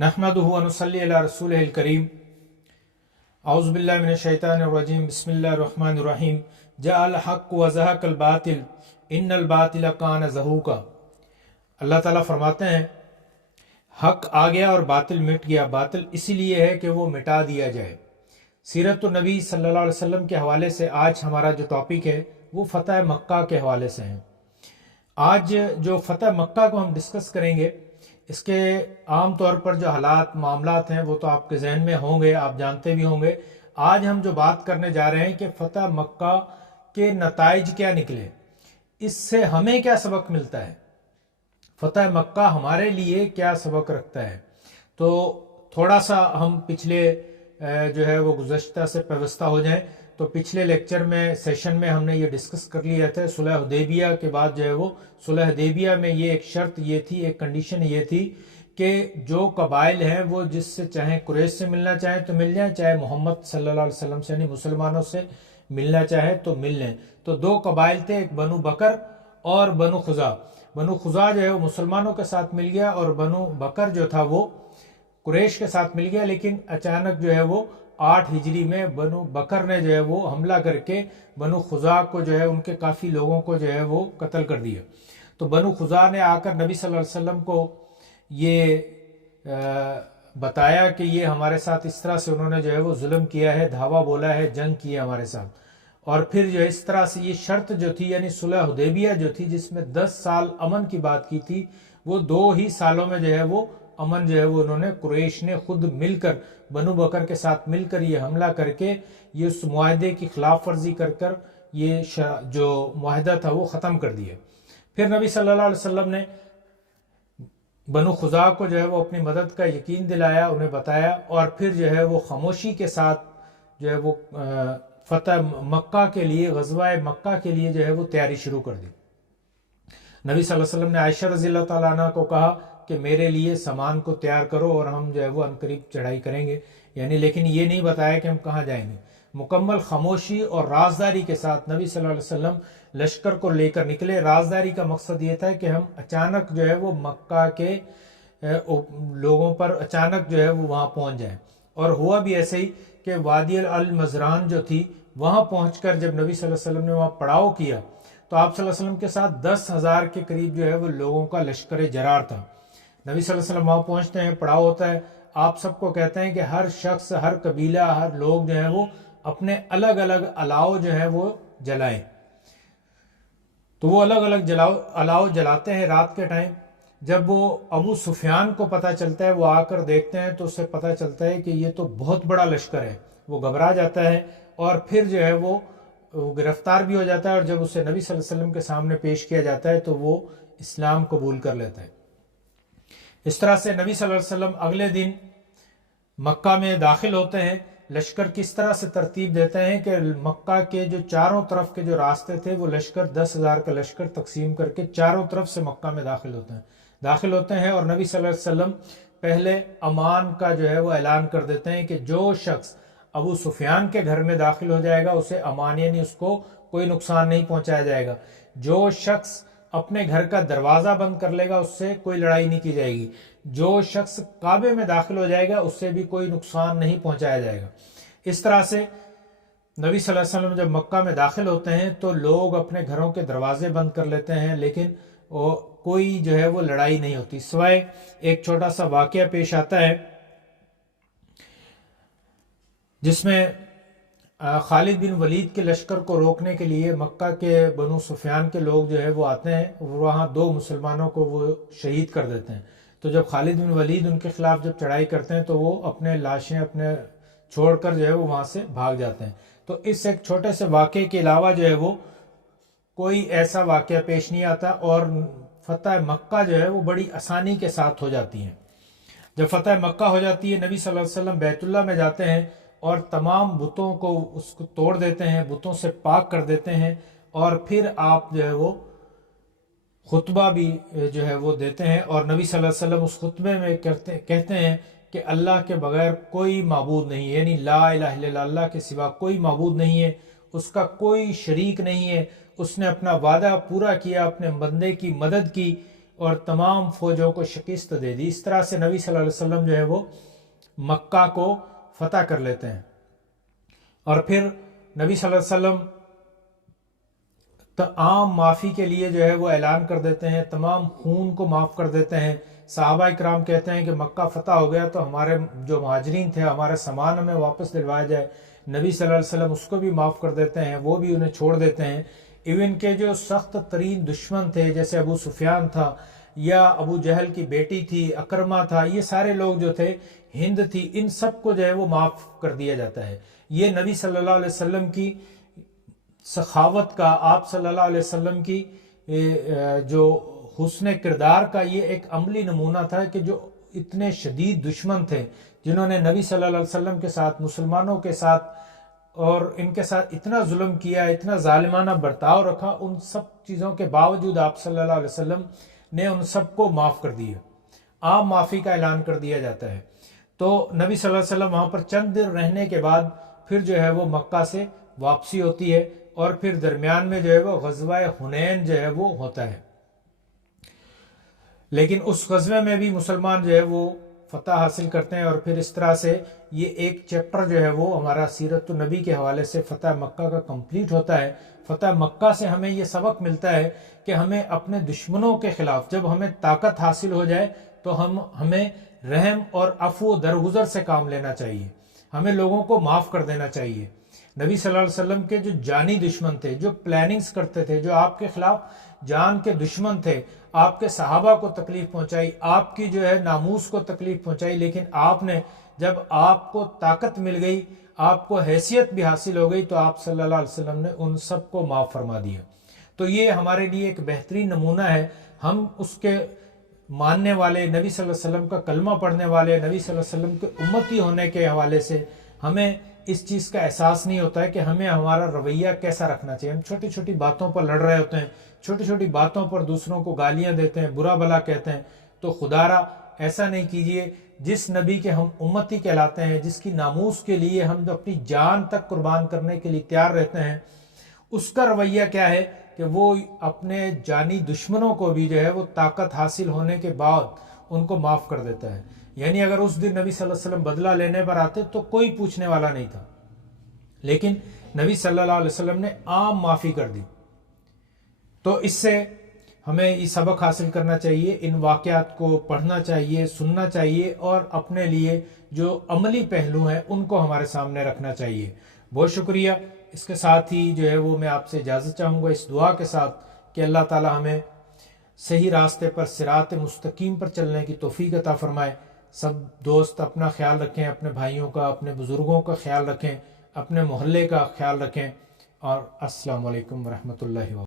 نحمدہ و نصلی علی رسولہ الکریم اعوذ باللہ من الشیطان الرجیم بسم اللہ الرحمن الرحیم جاء الحق وزهق الباطل ان الباطل کان زہوقا۔ اللہ تعالیٰ فرماتے ہیں حق آ گیا اور باطل مٹ گیا۔ باطل اسی لیے ہے کہ وہ مٹا دیا جائے۔ سیرت النبی صلی اللہ علیہ وسلم کے حوالے سے آج ہمارا جو ٹاپک ہے وہ فتح مکہ کے حوالے سے ہے۔ آج جو فتح مکہ کو ہم ڈسکس کریں گے، اس کے عام طور پر جو حالات معاملات ہیں وہ تو آپ کے ذہن میں ہوں گے، آپ جانتے بھی ہوں گے۔ آج ہم جو بات کرنے جا رہے ہیں کہ فتح مکہ کے نتائج کیا نکلے، اس سے ہمیں کیا سبق ملتا ہے، فتح مکہ ہمارے لیے کیا سبق رکھتا ہے۔ تو تھوڑا سا ہم پچھلے جو ہے وہ گزشتہ سے پیوستہ ہو جائیں۔ تو پچھلے لیکچر میں سیشن میں ہم نے یہ ڈسکس کر لیا تھا صلح حدیبیہ کے بعد جو ہے وہ صلح حدیبیہ میں یہ ایک شرط یہ تھی، ایک کنڈیشن یہ تھی کہ جو قبائل ہیں وہ جس سے چاہیں قریش سے ملنا چاہیں تو مل جائیں، چاہے محمد صلی اللہ علیہ وسلم سے یعنی مسلمانوں سے ملنا چاہیں تو مل لیں۔ تو دو قبائل تھے، ایک بنو بکر اور بنو خزا۔ بنو خزا جو ہے وہ مسلمانوں کے ساتھ مل گیا اور بنو بکر جو تھا وہ قریش کے ساتھ مل گیا، لیکن اچانک جو ہے وہ 8 ہجری میں بنو بکر نے جو ہے وہ حملہ کر کے بنو خزا کو جو ہے ان کے کافی لوگوں کو جو ہے وہ قتل کر دیا۔ تو بنو خزا نے آ کر نبی صلی اللہ علیہ وسلم کو یہ بتایا کہ یہ ہمارے ساتھ اس طرح سے انہوں نے جو ہے وہ ظلم کیا ہے، دھاوا بولا ہے، جنگ کی ہے ہمارے ساتھ۔ اور پھر جو ہے اس طرح سے یہ شرط جو تھی یعنی صلح حدیبیہ جو تھی، جس میں 10 سال امن کی بات کی تھی، وہ 2 ہی سالوں میں جو ہے وہ امن جو ہے وہ انہوں نے قریش نے خود مل کر بنو بکر کے ساتھ مل کر یہ حملہ کر کے یہ اس معاہدے کی خلاف ورزی کر کر یہ جو معاہدہ تھا وہ ختم کر دیا۔ پھر نبی صلی اللہ علیہ وسلم نے بنو خزا کو جو ہے وہ اپنی مدد کا یقین دلایا، انہیں بتایا، اور پھر جو ہے وہ خاموشی کے ساتھ جو ہے وہ فتح مکہ کے لیے، غزوہ مکہ کے لیے جو ہے وہ تیاری شروع کر دی۔ نبی صلی اللہ علیہ وسلم نے عائشہ رضی اللہ تعالیٰ عنہ کو کہا کہ میرے لیے سامان کو تیار کرو اور ہم جو ہے وہ عنقریب چڑھائی کریں گے، یعنی لیکن یہ نہیں بتایا کہ ہم کہاں جائیں گے۔ مکمل خاموشی اور رازداری کے ساتھ نبی صلی اللہ علیہ وسلم لشکر کو لے کر نکلے۔ رازداری کا مقصد یہ تھا کہ ہم اچانک جو ہے وہ مکہ کے لوگوں پر اچانک جو ہے وہ وہاں پہنچ جائیں۔ اور ہوا بھی ایسے ہی کہ وادی المزران جو تھی وہاں پہنچ کر جب نبی صلی اللہ علیہ وسلم نے وہاں پڑاؤ کیا تو آپ صلی اللہ علیہ وسلم کے ساتھ 10,000 کے قریب جو ہے وہ لوگوں کا لشکر جرار تھا۔ نبی صلی اللہ علیہ وسلم وہاں پہنچتے ہیں، پڑاؤ ہوتا ہے، آپ سب کو کہتے ہیں کہ ہر شخص، ہر قبیلہ، ہر لوگ جو ہیں وہ اپنے الگ الگ الاؤ جو ہے وہ جلائیں۔ تو وہ الگ الگ الاؤ جلاتے ہیں رات کے ٹائم۔ جب وہ ابو سفیان کو پتہ چلتا ہے، وہ آ کر دیکھتے ہیں تو اسے پتہ چلتا ہے کہ یہ تو بہت بڑا لشکر ہے، وہ گھبرا جاتا ہے اور پھر جو ہے وہ گرفتار بھی ہو جاتا ہے، اور جب اسے نبی صلی اللہ علیہ وسلم کے سامنے پیش کیا جاتا ہے تو وہ اسلام قبول کر لیتا ہے۔ اس طرح سے نبی صلی اللہ علیہ وسلم اگلے دن مکہ میں داخل ہوتے ہیں۔ لشکر کس طرح سے ترتیب دیتے ہیں کہ مکہ کے جو چاروں طرف کے جو راستے تھے وہ لشکر 10,000 کا لشکر تقسیم کر کے چاروں طرف سے مکہ میں داخل ہوتے ہیں اور نبی صلی اللہ علیہ وسلم پہلے امان کا جو ہے وہ اعلان کر دیتے ہیں کہ جو شخص ابو سفیان کے گھر میں داخل ہو جائے گا اسے امان یعنی اس کو کوئی نقصان نہیں پہنچایا جائے گا۔ جو شخص اپنے گھر کا دروازہ بند کر لے گا اس سے کوئی لڑائی نہیں کی جائے گی۔ جو شخص کعبے میں داخل ہو جائے گا اس سے بھی کوئی نقصان نہیں پہنچایا جائے گا۔ اس طرح سے نبی صلی اللہ علیہ وسلم جب مکہ میں داخل ہوتے ہیں تو لوگ اپنے گھروں کے دروازے بند کر لیتے ہیں، لیکن کوئی جو ہے وہ لڑائی نہیں ہوتی، سوائے ایک چھوٹا سا واقعہ پیش آتا ہے جس میں خالد بن ولید کے لشکر کو روکنے کے لیے مکہ کے بنو سفیان کے لوگ جو ہے وہ آتے ہیں، وہاں 2 مسلمانوں کو وہ شہید کر دیتے ہیں۔ تو جب خالد بن ولید ان کے خلاف جب چڑھائی کرتے ہیں تو وہ اپنے لاشیں اپنے چھوڑ کر جو ہے وہ وہاں سے بھاگ جاتے ہیں۔ تو اس ایک چھوٹے سے واقعے کے علاوہ جو ہے وہ کوئی ایسا واقعہ پیش نہیں آتا اور فتح مکہ جو ہے وہ بڑی آسانی کے ساتھ ہو جاتی ہے۔ جب فتح مکہ ہو جاتی ہے، نبی صلی اللہ علیہ وسلم بیت اللہ میں جاتے ہیں اور تمام بتوں کو اس کو توڑ دیتے ہیں، بتوں سے پاک کر دیتے ہیں، اور پھر آپ جو ہے وہ خطبہ بھی جو ہے وہ دیتے ہیں، اور نبی صلی اللہ علیہ وسلم اس خطبے میں کہتے ہیں کہ اللہ کے بغیر کوئی معبود نہیں ہے، یعنی لا الہ الا اللہ، اللہ کے سوا کوئی معبود نہیں ہے، اس کا کوئی شریک نہیں ہے، اس نے اپنا وعدہ پورا کیا، اپنے بندے کی مدد کی، اور تمام فوجوں کو شکست دے دی۔ اس طرح سے نبی صلی اللہ علیہ وسلم جو ہے وہ مکہ کو فتح کر لیتے ہیں، اور پھر نبی صلی اللہ علیہ وسلم عام معافی کے لیے جو ہے وہ اعلان کر دیتے ہیں، تمام خون کو معاف کر دیتے ہیں۔ صحابہ اکرام کہتے ہیں کہ مکہ فتح ہو گیا تو ہمارے جو مہاجرین تھے ہمارے سامان ہمیں واپس دلوایا جائے۔ نبی صلی اللہ علیہ وسلم اس کو بھی معاف کر دیتے ہیں، وہ بھی انہیں چھوڑ دیتے ہیں۔ ایون کہ جو سخت ترین دشمن تھے جیسے ابو سفیان تھا یا ابو جہل کی بیٹی تھی اکرمہ تھا، یہ سارے لوگ جو تھے، ہند تھی، ان سب کو جو ہے وہ معاف کر دیا جاتا ہے۔ یہ نبی صلی اللہ علیہ وسلم کی سخاوت کا، آپ صلی اللہ علیہ وسلم کی جو حسن کردار کا یہ ایک عملی نمونہ تھا کہ جو اتنے شدید دشمن تھے جنہوں نے نبی صلی اللہ علیہ وسلم کے ساتھ، مسلمانوں کے ساتھ اور ان کے ساتھ اتنا ظلم کیا، اتنا ظالمانہ برتاؤ رکھا، ان سب چیزوں کے باوجود آپ صلی اللہ علیہ وسلم نے ان سب کو معاف کر دیا، عام معافی کا اعلان کر دیا جاتا ہے۔ تو نبی صلی اللہ علیہ وسلم وہاں پر چند دن رہنے کے بعد پھر جو ہے وہ مکہ سے واپسی ہوتی ہے، اور پھر درمیان میں جو ہے وہ غزوہ حنین جو ہے وہ ہوتا ہے، لیکن اس غزوے میں بھی مسلمان جو ہے وہ فتح حاصل کرتے ہیں، اور پھر اس طرح سے یہ ایک چیپٹر جو ہے وہ ہمارا سیرت النبی کے حوالے سے فتح مکہ کا کمپلیٹ ہوتا ہے۔ فتح مکہ سے ہمیں یہ سبق ملتا ہے کہ ہمیں اپنے دشمنوں کے خلاف جب ہمیں طاقت حاصل ہو جائے تو ہمیں رحم اور عفو و درگزر سے کام لینا چاہیے، ہمیں لوگوں کو معاف کر دینا چاہیے۔ نبی صلی اللہ علیہ وسلم کے جو جانی دشمن تھے، جو پلاننگز کرتے تھے، جو آپ کے خلاف جان کے دشمن تھے، آپ کے صحابہ کو تکلیف پہنچائی، آپ کی جو ہے ناموس کو تکلیف پہنچائی، لیکن آپ نے جب آپ کو طاقت مل گئی، آپ کو حیثیت بھی حاصل ہو گئی، تو آپ صلی اللہ علیہ وسلم نے ان سب کو معاف فرما دیا۔ تو یہ ہمارے لیے ایک بہترین نمونہ ہے۔ ہم اس کے ماننے والے، نبی صلی اللہ علیہ وسلم کا کلمہ پڑھنے والے، نبی صلی اللہ علیہ وسلم کے امتی ہونے کے حوالے سے ہمیں اس چیز کا احساس نہیں ہوتا ہے کہ ہمیں ہمارا رویہ کیسا رکھنا چاہیے۔ ہم چھوٹی چھوٹی باتوں پر لڑ رہے ہوتے ہیں، چھوٹی چھوٹی باتوں پر دوسروں کو گالیاں دیتے ہیں، برا بھلا کہتے ہیں۔ تو خدا را ایسا نہیں کیجیے۔ جس نبی کے ہم امتی کہلاتے ہیں، جس کی ناموس کے لیے ہم اپنی جان تک قربان کرنے کے لیے تیار رہتے ہیں، اس کا رویہ کیا ہے کہ وہ اپنے جانی دشمنوں کو بھی جو ہے وہ طاقت حاصل ہونے کے بعد ان کو معاف کر دیتا ہے۔ یعنی اگر اس دن نبی صلی اللہ علیہ وسلم بدلہ لینے پر آتے تو کوئی پوچھنے والا نہیں تھا، لیکن نبی صلی اللہ علیہ وسلم نے عام معافی کر دی۔ تو اس سے ہمیں یہ سبق حاصل کرنا چاہیے، ان واقعات کو پڑھنا چاہیے، سننا چاہیے، اور اپنے لیے جو عملی پہلو ہیں ان کو ہمارے سامنے رکھنا چاہیے۔ بہت شکریہ۔ اس کے ساتھ ہی جو ہے وہ میں آپ سے اجازت چاہوں گا اس دعا کے ساتھ کہ اللہ تعالی ہمیں صحیح راستے پر، صراط مستقیم پر چلنے کی توفیق عطا فرمائے۔ سب دوست اپنا خیال رکھیں، اپنے بھائیوں کا، اپنے بزرگوں کا خیال رکھیں، اپنے محلے کا خیال رکھیں، اور السلام علیکم ورحمۃ اللہ وبرکاتہ۔